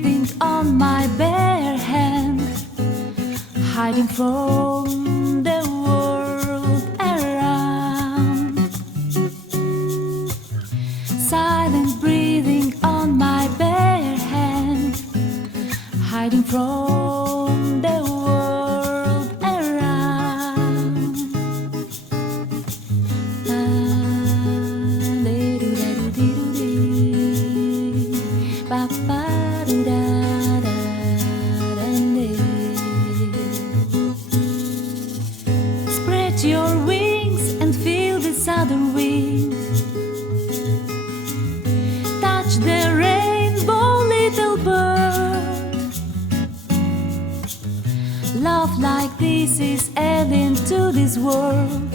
breathing on my bare hand, hiding from the world around. Silent breathing on my bare hand, hiding from the world around. Spread your wings and feel this other wing. Touch the rainbow, little bird. Love like this is alien to this world.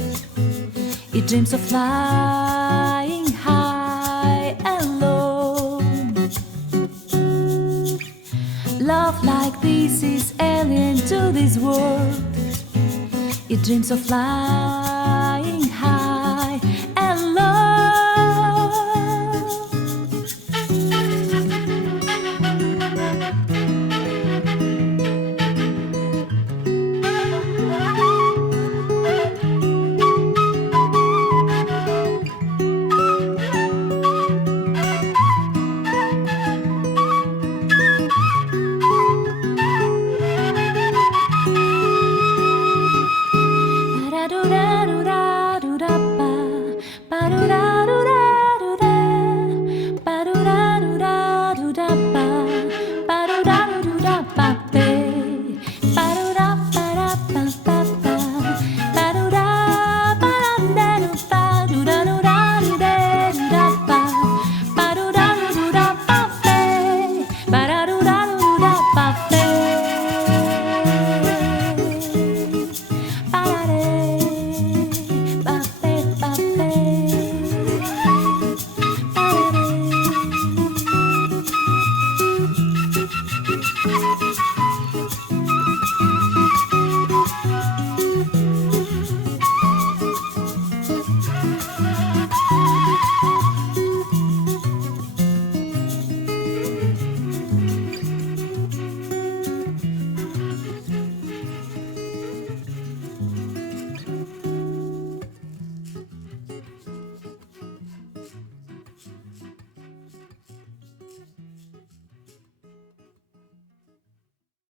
It dreams of flying high and low. Love like this is alien to this world. It dreams of flying high and low.